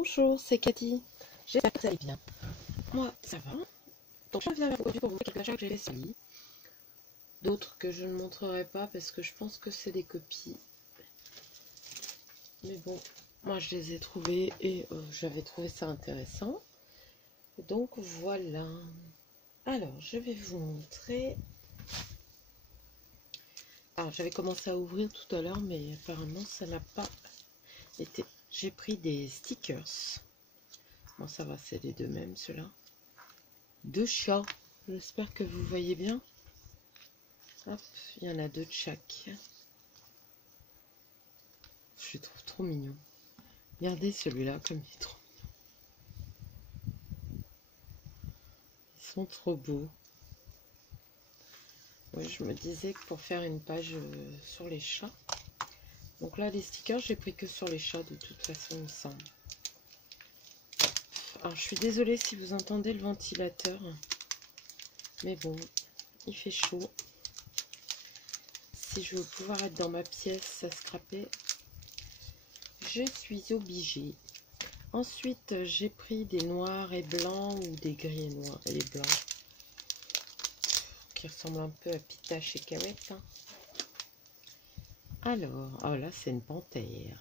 Bonjour, c'est Cathy. J'espère que vous allez bien. Moi, ça va. Donc, je reviens vers vous aujourd'hui pour vous montrer quelques achats que j'ai fait sur Lee. D'autres que je ne montrerai pas parce que je pense que c'est des copies. Mais bon, moi je les ai trouvés et j'avais trouvé ça intéressant. Donc voilà. Alors, je vais vous montrer. Alors, j'avais commencé à ouvrir tout à l'heure, mais apparemment ça n'a pas été. J'ai pris des stickers. Bon, ça va, c'est les deux mêmes, ceux-là. Deux chats. J'espère que vous voyez bien. Hop, il y en a deux de chaque. Je les trouve trop mignons. Regardez celui-là, comme il est trop mignon. Ils sont trop beaux. Oui, je me disais que pour faire une page sur les chats. Donc là, les stickers, j'ai pris que sur les chats, de toute façon, il me semble. Alors, je suis désolée si vous entendez le ventilateur. Mais bon, il fait chaud. Si je veux pouvoir être dans ma pièce à scraper, je suis obligée. Ensuite, j'ai pris des noirs et blancs ou des gris et noirs et blancs qui ressemblent un peu à Pita chez Kawet. Hein. Alors, oh là, c'est une panthère,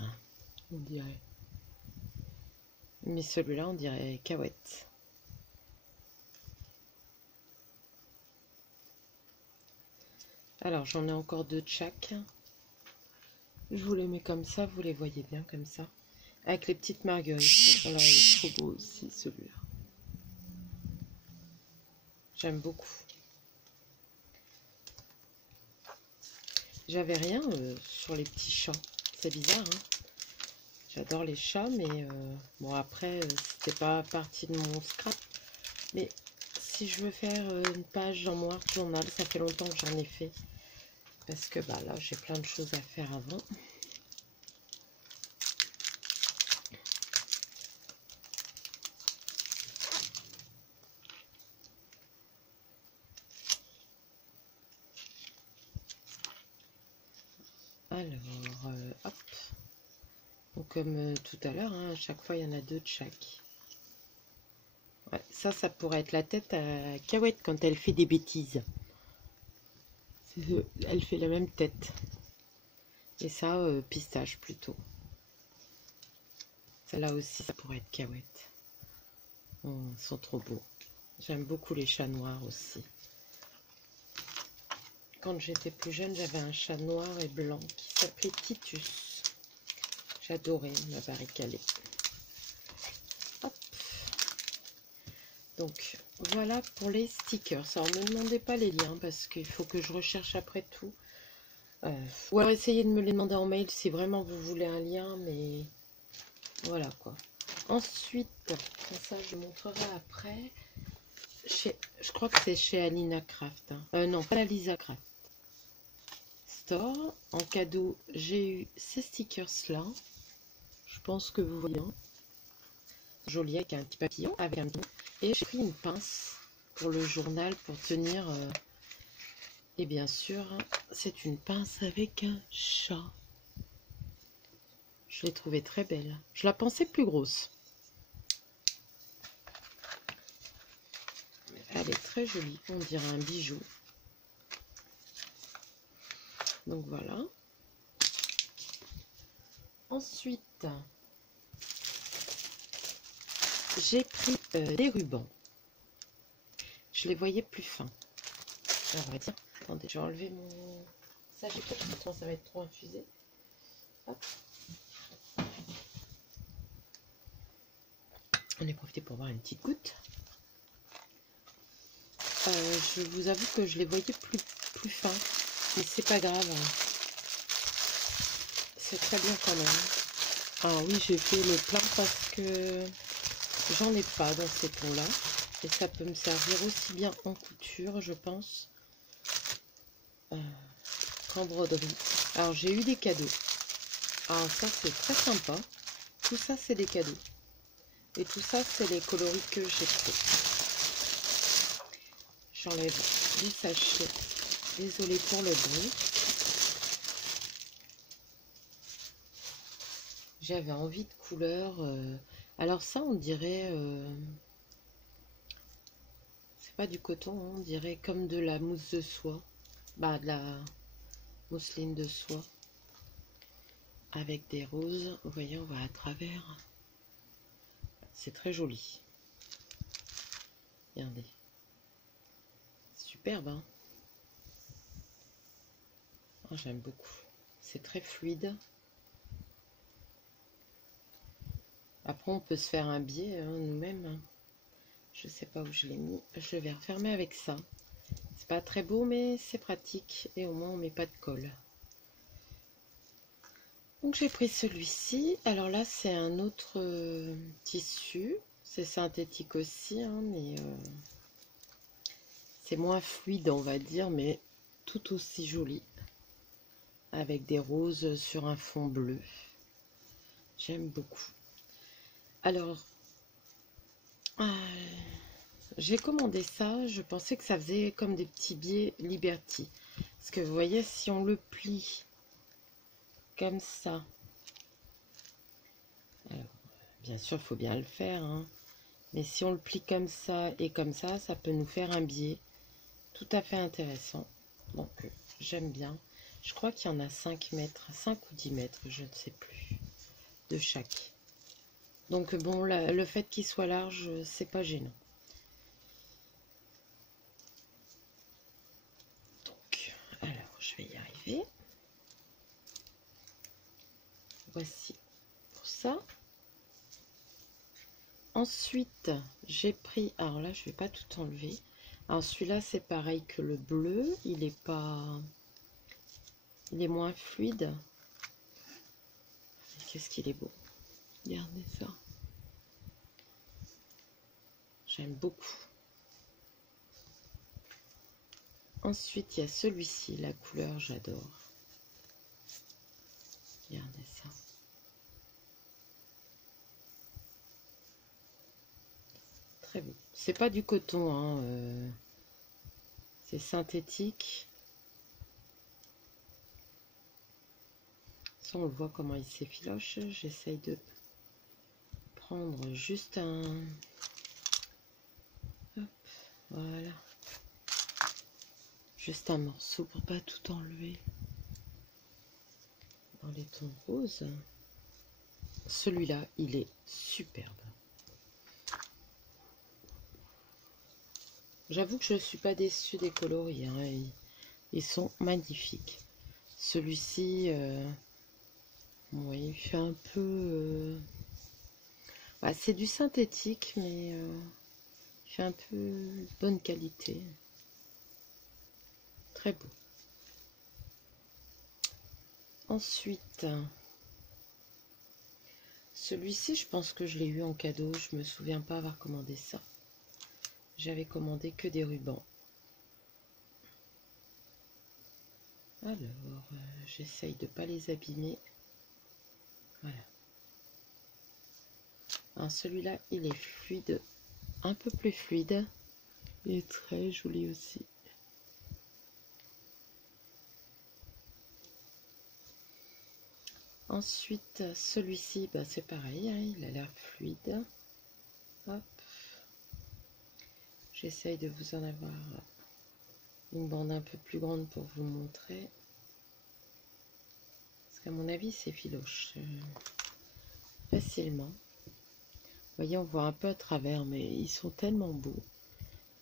on dirait. Mais celui-là, on dirait Kawet. Alors, j'en ai encore deux de chaque. Je vous les mets comme ça, vous les voyez bien comme ça. Avec les petites marguerites. Alors, il est trop beau aussi, celui-là. J'aime beaucoup. J'avais rien sur les petits chats. C'est bizarre, hein. J'adore les chats, mais bon, après, c'était pas partie de mon scrap. Mais si je veux faire une page en noir journal, ça fait longtemps que j'en ai fait. Parce que bah, là, j'ai plein de choses à faire avant. Alors, hop. Donc, comme tout à l'heure, hein, à chaque fois, il y en a deux de chaque. Ouais, ça pourrait être la tête à Kawet quand elle fait des bêtises. Elle fait la même tête. Et ça, pistache plutôt. Celle-là aussi, ça pourrait être Kawet. Oh, ils sont trop beaux. J'aime beaucoup les chats noirs aussi. Quand j'étais plus jeune, j'avais un chat noir et blanc qui s'appelait Titus. J'adorais ma barricalée. Hop. Donc, voilà pour les stickers. Alors, ne me demandez pas les liens parce qu'il faut que je recherche après tout. Ou alors, essayez de me les demander en mail si vraiment vous voulez un lien, mais voilà quoi. Ensuite, ça je montrerai après. Je crois que c'est chez Alina Craft. Hein. Non, pas la Lisa Craft. Store. En cadeau, j'ai eu ces stickers-là. Je pense que vous voyez. Joli avec un petit papillon, avec un petit. Et j'ai pris une pince pour le journal pour tenir. Et bien sûr, c'est une pince avec un chat. Je l'ai trouvée très belle. Je la pensais plus grosse. Elle est très jolie. On dirait un bijou. Donc voilà. Ensuite, j'ai pris des rubans. Je les voyais plus fins. Alors, on va dire, attendez, je vais enlever mon sachet, sinon ça va être trop infusé. Hop. On est profité pour voir une petite goutte. Je vous avoue que je les voyais plus fins, mais c'est pas grave. C'est très bien quand même. Ah oui, j'ai fait le plein parce que j'en ai pas dans ces tons-là. Et ça peut me servir aussi bien en couture, je pense, qu'en broderie. Alors, j'ai eu des cadeaux. Ah, ça, c'est très sympa. Tout ça, c'est des cadeaux. Et tout ça, c'est les coloris que j'ai pris. J'enlève du sachet. Désolée pour le bruit. J'avais envie de couleurs Alors ça, on dirait... c'est pas du coton, hein, on dirait comme de la mousse de soie. Bah, de la mousseline de soie. Avec des roses. Vous voyez, on va à travers. C'est très joli. Regardez. Superbe, hein? Oh, j'aime beaucoup. C'est très fluide. Après, on peut se faire un biais hein, nous-mêmes. Je sais pas où je l'ai mis. Je vais refermer avec ça. C'est pas très beau, mais c'est pratique. Et au moins, on met pas de colle. Donc, j'ai pris celui-ci. Alors là, c'est un autre tissu. C'est synthétique aussi, hein, mais c'est moins fluide, on va dire, mais tout aussi joli. Avec des roses sur un fond bleu. J'aime beaucoup. Alors, j'ai commandé ça. Je pensais que ça faisait comme des petits biais Liberty. Parce que vous voyez, si on le plie comme ça, alors, bien sûr, il faut bien le faire, hein, mais si on le plie comme ça et comme ça peut nous faire un biais tout à fait intéressant. Donc, j'aime bien. Je crois qu'il y en a 5 mètres, 5 ou 10 mètres, je ne sais plus, de chaque. Donc, bon, le fait qu'il soit large, c'est pas gênant. Donc, alors, je vais y arriver. Voici pour ça. Ensuite, j'ai pris, alors là, je vais pas tout enlever. Alors celui-là, c'est pareil que le bleu, il est pas, il est moins fluide. Qu'est-ce qu'il est beau. Regardez ça. J'aime beaucoup. Ensuite, il y a celui-ci, la couleur, j'adore. Regardez ça. Très beau. C'est pas du coton, hein, c'est synthétique. Ça, on le voit comment il s'effiloche. J'essaye de prendre juste un... Hop, voilà. Juste un morceau pour pas tout enlever. Dans les tons roses. Celui-là, il est superbe. J'avoue que je ne suis pas déçue des coloris. Hein. Ils sont magnifiques. Celui-ci, ouais, il fait un peu... bah, c'est du synthétique, mais il fait un peu bonne qualité. Très beau. Ensuite, celui-ci, je pense que je l'ai eu en cadeau. Je me souviens pas avoir commandé ça. J'avais commandé que des rubans. Alors, j'essaye de ne pas les abîmer. Voilà. Celui-là, il est fluide, un peu plus fluide. Il est très joli aussi. Ensuite, celui-ci, bah, c'est pareil, hein, il a l'air fluide. Hop. J'essaye de vous en avoir une bande un peu plus grande pour vous montrer. Parce qu'à mon avis, c'est filoche facilement. Vous voyez, on voit un peu à travers, mais ils sont tellement beaux.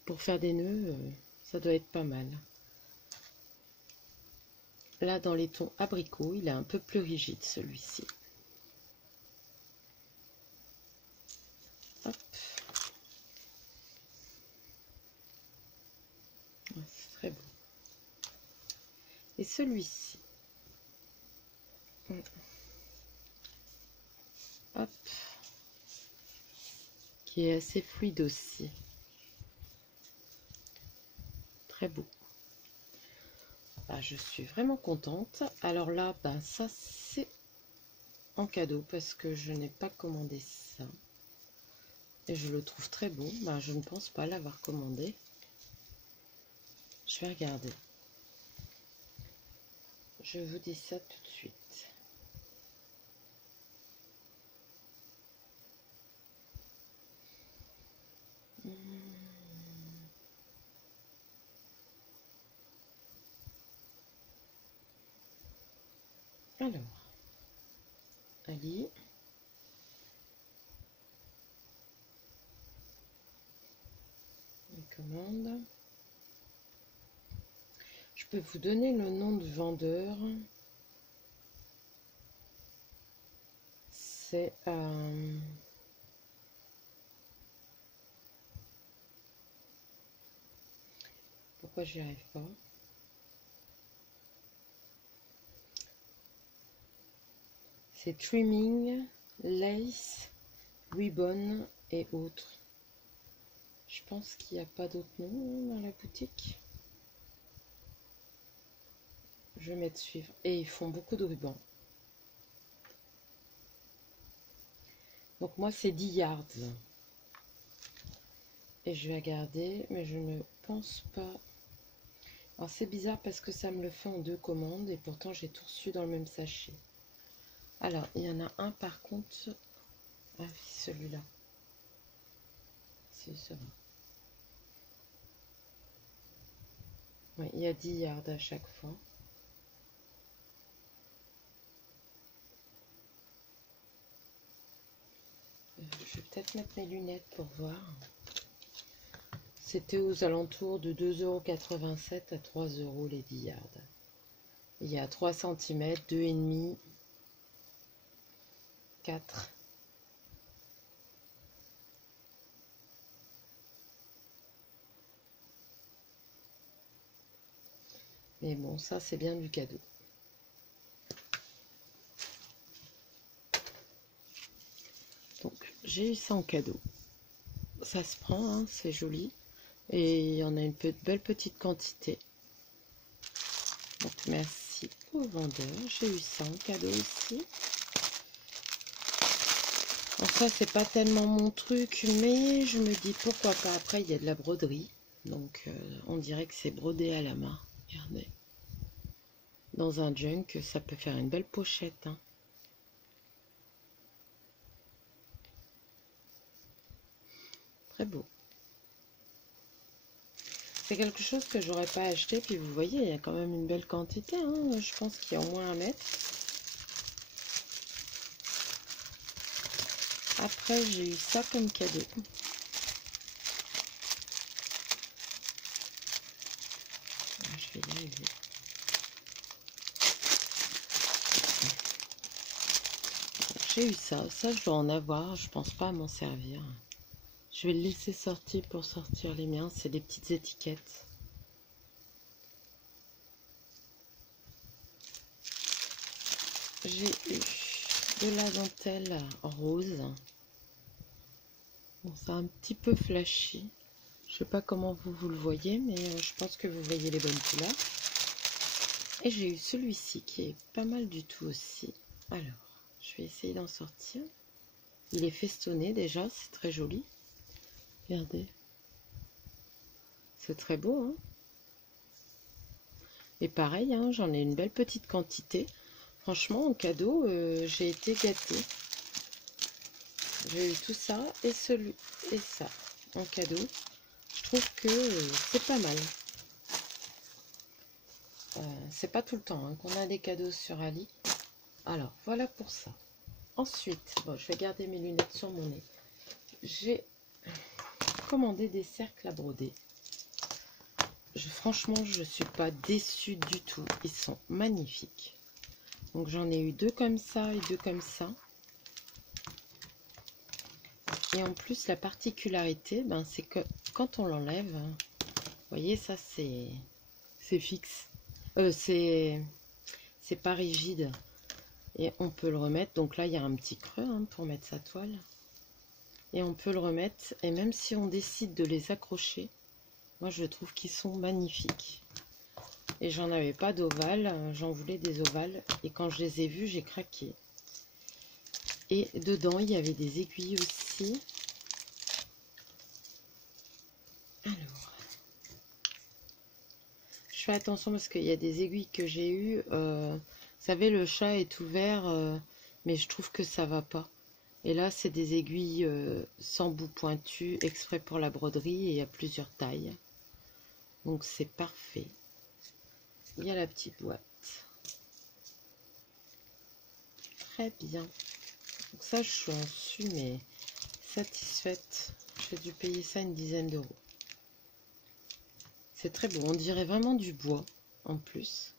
Pour faire des nœuds, ça doit être pas mal. Là, dans les tons abricot, il est un peu plus rigide, celui-ci. Hop. C'est très beau. Et celui-ci. Hop. Qui est assez fluide aussi. Très beau. Ah, je suis vraiment contente. Alors là, ben, ça c'est en cadeau parce que je n'ai pas commandé ça. Et je le trouve très beau. Ben, je ne pense pas l'avoir commandé. Je vais regarder. Je vous dis ça tout de suite. Alors, Ali. Les commandes. Je peux vous donner le nom de vendeur. C'est pourquoi j'y arrive pas? C'est Trimming, Lace, Ribbon et autres. Je pense qu'il n'y a pas d'autres noms dans la boutique. Je vais mettre suivre. Et ils font beaucoup de rubans. Donc moi c'est 10 yards. Et je vais regarder, mais je ne pense pas. Alors c'est bizarre parce que ça me le fait en 2 commandes et pourtant j'ai tout reçu dans le même sachet. Alors il y en a un par contre. Ah oui, celui-là. C'est ça. Oui, il y a 10 yards à chaque fois. Je vais peut-être mettre mes lunettes pour voir. C'était aux alentours de 2,87 € à 3 € les 10 yards. Il y a 3 cm, 2,5, 4. Mais bon, ça c'est bien du cadeau. Donc j'ai eu ça en cadeau. Ça se prend, hein, c'est joli. Et il y en a une belle petite quantité. Donc merci au vendeur. J'ai eu ça en cadeau aussi. Donc ça c'est pas tellement mon truc, mais je me dis pourquoi pas. Après il y a de la broderie. Donc on dirait que c'est brodé à la main. Regardez. Dans un junk, ça peut faire une belle pochette. Hein. Très beau. C'est quelque chose que j'aurais pas acheté. Puis vous voyez, il y a quand même une belle quantité. Hein. Je pense qu'il y a au moins 1 mètre. Après, j'ai eu ça comme cadeau. Je vais y arriver. J'ai eu ça. Ça, je dois en avoir. Je pense pas à m'en servir. Je vais le laisser sortir pour sortir les miens. C'est des petites étiquettes. J'ai eu de la dentelle rose. Bon, c'est un petit peu flashy. Je sais pas comment vous le voyez, mais je pense que vous voyez les bonnes couleurs. Et j'ai eu celui-ci qui est pas mal du tout aussi. Alors, je vais essayer d'en sortir. Il est festonné déjà, c'est très joli. Regardez. C'est très beau, hein. Et pareil, hein, j'en ai une belle petite quantité. Franchement, en cadeau, j'ai été gâtée. J'ai eu tout ça et celui et ça en cadeau. Je trouve que c'est pas mal. C'est pas tout le temps hein, qu'on a des cadeaux sur Ali. Alors, voilà pour ça. Ensuite, bon, je vais garder mes lunettes sur mon nez. J'ai commandé des cercles à broder. Franchement, je ne suis pas déçue du tout. Ils sont magnifiques. Donc, j'en ai eu 2 comme ça et 2 comme ça. Et en plus, la particularité, ben, c'est que quand on l'enlève, vous voyez, ça, c'est fixe. C'est pas rigide. Et on peut le remettre. Donc là, il y a un petit creux hein, pour mettre sa toile. Et on peut le remettre. Et même si on décide de les accrocher, moi, je trouve qu'ils sont magnifiques. Et j'en avais pas d'ovale. J'en voulais des ovales. Et quand je les ai vus, j'ai craqué. Et dedans, il y avait des aiguilles aussi. Alors, je fais attention parce qu'il y a des aiguilles que j'ai eues. Vous savez, le chat est ouvert, mais je trouve que ça va pas. Et là, c'est des aiguilles sans bout pointu, exprès pour la broderie, et il y a plusieurs tailles. Donc, c'est parfait. Il y a la petite boîte. très bien. Donc ça, je suis en su, mais satisfaite. J'ai dû payer ça une dizaine d'euros. C'est très beau. On dirait vraiment du bois en plus.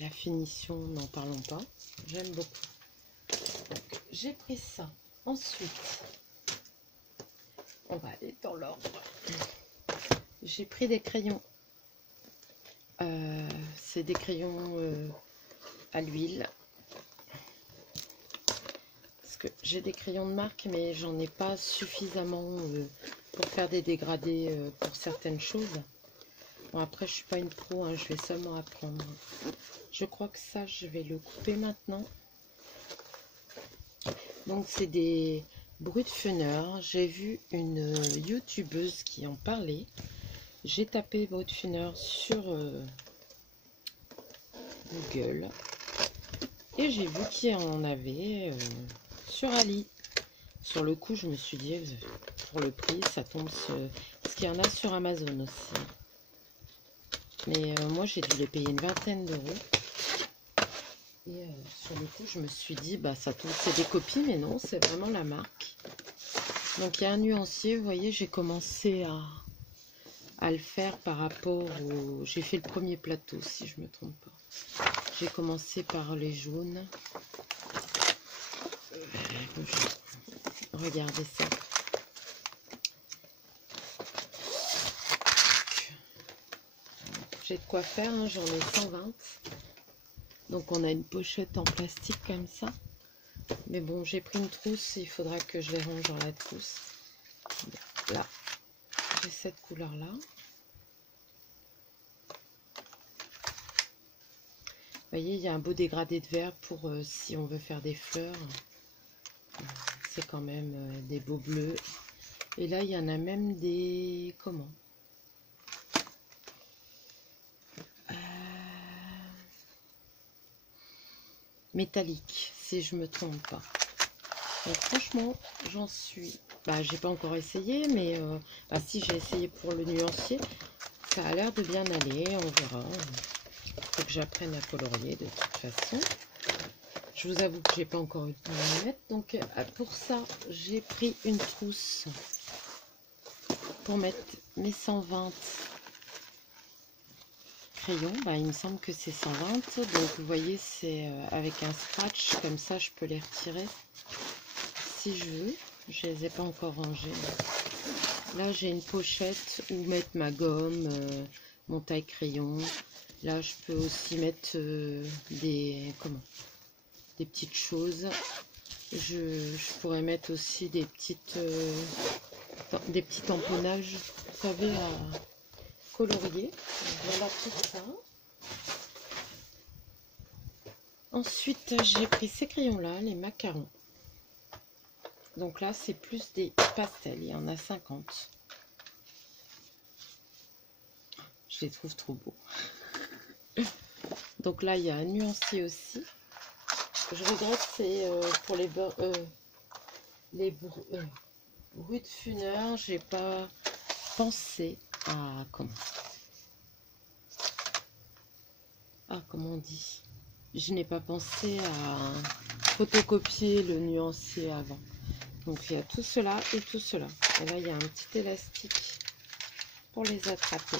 La finition, n'en parlons pas. J'aime beaucoup. J'ai pris ça. Ensuite, on va aller dans l'ordre. J'ai pris des crayons. C'est des crayons à l'huile. Parce que j'ai des crayons de marque, mais j'en ai pas suffisamment pour faire des dégradés pour certaines choses. Bon, après, je suis pas une pro, hein, je vais seulement apprendre. Je crois que ça, je vais le couper maintenant. Donc, c'est des Brutfunner. J'ai vu une youtubeuse qui en parlait. J'ai tapé Brutfunner sur Google. Et j'ai vu qu'il y en avait sur Ali. Sur le coup, je me suis dit, pour le prix, ça tombe sur... Parce qu'il y en a sur Amazon aussi. Mais moi, j'ai dû les payer une vingtaine d'euros. Et sur le coup, je me suis dit, bah ça tombe, c'est des copies, mais non, c'est vraiment la marque. Donc, il y a un nuancier, vous voyez, j'ai commencé à le faire par rapport au... J'ai fait le premier plateau, si je me trompe pas. J'ai commencé par les jaunes. Regardez ça. J'ai de quoi faire, hein, j'en ai 120. Donc on a une pochette en plastique comme ça. Mais bon, j'ai pris une trousse, il faudra que je les range dans la trousse. Là, j'ai cette couleur-là. Vous voyez, il y a un beau dégradé de vert pour si on veut faire des fleurs. C'est quand même des beaux bleus. Et là, il y en a même des... Comment ? Métallique, si je me trompe pas. Donc, franchement, j'en suis... Bah, j'ai pas encore essayé, mais... Bah, si, j'ai essayé pour le nuancier. Ça a l'air de bien aller, on verra. Faut que j'apprenne à colorier de toute façon. Je vous avoue que j'ai pas encore eu le temps de le mettre. Donc, pour ça, j'ai pris une trousse pour mettre mes 120 crayons. Bah, il me semble que c'est 120. Donc, vous voyez, c'est avec un scratch. Comme ça, je peux les retirer si je veux. Je les ai pas encore rangés. Là, j'ai une pochette où mettre ma gomme, mon taille-crayon. Là, je peux aussi mettre des petites choses. Je pourrais mettre aussi des petits tamponnages, vous savez, à colorier. Voilà tout ça. Ensuite, j'ai pris ces crayons-là, les macarons. Donc là, c'est plus des pastels. Il y en a 50. Je les trouve trop beaux. Donc là, il y a un nuancier aussi. Je regrette, c'est pour les Brutfunner, j'ai pas pensé à comment on dit. Je n'ai pas pensé à photocopier le nuancier avant. Donc il y a tout cela et tout cela. Et là, il y a un petit élastique pour les attraper.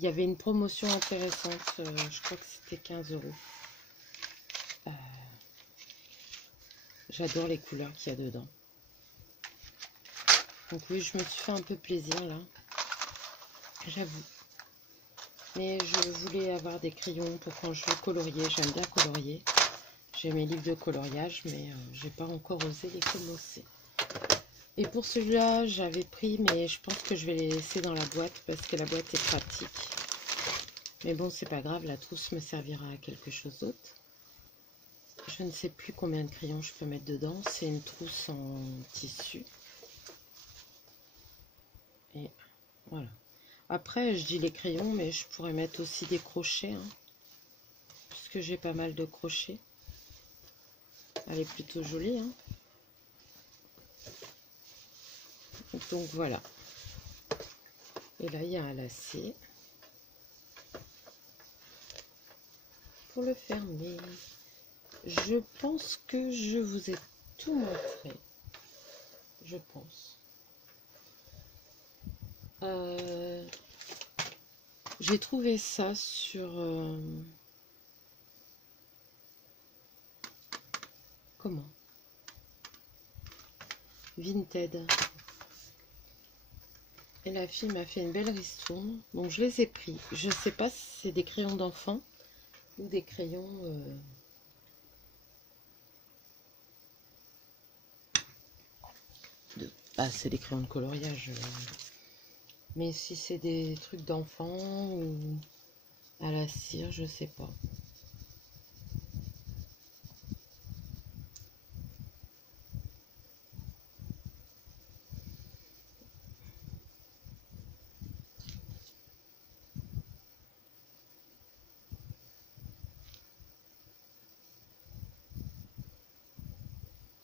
Il y avait une promotion intéressante, je crois que c'était 15 €. J'adore les couleurs qu'il y a dedans. Donc oui, je me suis fait un peu plaisir là, j'avoue. Mais je voulais avoir des crayons pour quand je veux colorier. J'aime bien colorier. J'ai mes livres de coloriage, mais j'ai pas encore osé les commencer. Et pour celui-là, j'avais pris, mais je pense que je vais les laisser dans la boîte parce que la boîte est pratique. Mais bon, c'est pas grave, la trousse me servira à quelque chose d'autre. Je ne sais plus combien de crayons je peux mettre dedans. C'est une trousse en tissu. Et voilà. Après, je dis les crayons, mais je pourrais mettre aussi des crochets. Hein, puisque j'ai pas mal de crochets. Elle est plutôt jolie. Hein. Donc voilà. Et là, il y a un lacet. pour le fermer. Je pense que je vous ai tout montré. Je pense. J'ai trouvé ça sur... comment? Vinted. Et la fille m'a fait une belle ristourne. Donc je les ai pris. Je sais pas si c'est des crayons d'enfant ou des crayons... Ah, c'est des crayons de coloriage. Mais si c'est des trucs d'enfant ou à la cire, je sais pas.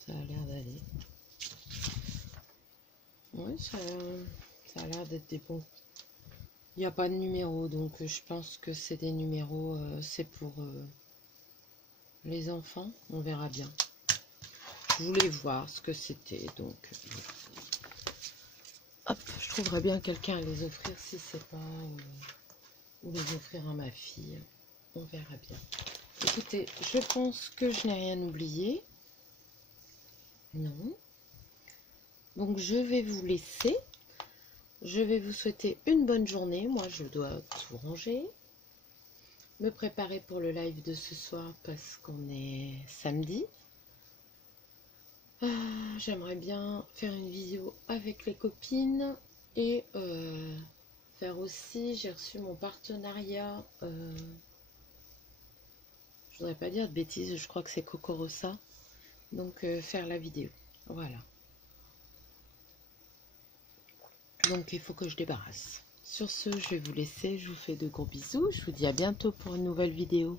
Ça a l'air d'aller. Ouais, ça a l'air d'être des bons. Il n'y a pas de numéro, donc je pense que c'est des numéros, c'est pour les enfants. On verra bien. Je voulais voir ce que c'était, donc hop, je trouverais bien quelqu'un à les offrir si c'est pas, ou les offrir à ma fille. On verra bien. Écoutez, je pense que je n'ai rien oublié. Non. Donc je vais vous laisser. Je vais vous souhaiter une bonne journée. Moi, je dois tout ranger. Me préparer pour le live de ce soir parce qu'on est samedi. J'aimerais bien faire une vidéo avec les copines et faire aussi, j'ai reçu mon partenariat, je voudrais pas dire de bêtises, je crois que c'est Cocorosa, donc faire la vidéo, voilà. Donc il faut que je débarrasse. Sur ce, je vais vous laisser, je vous fais de gros bisous, je vous dis à bientôt pour une nouvelle vidéo.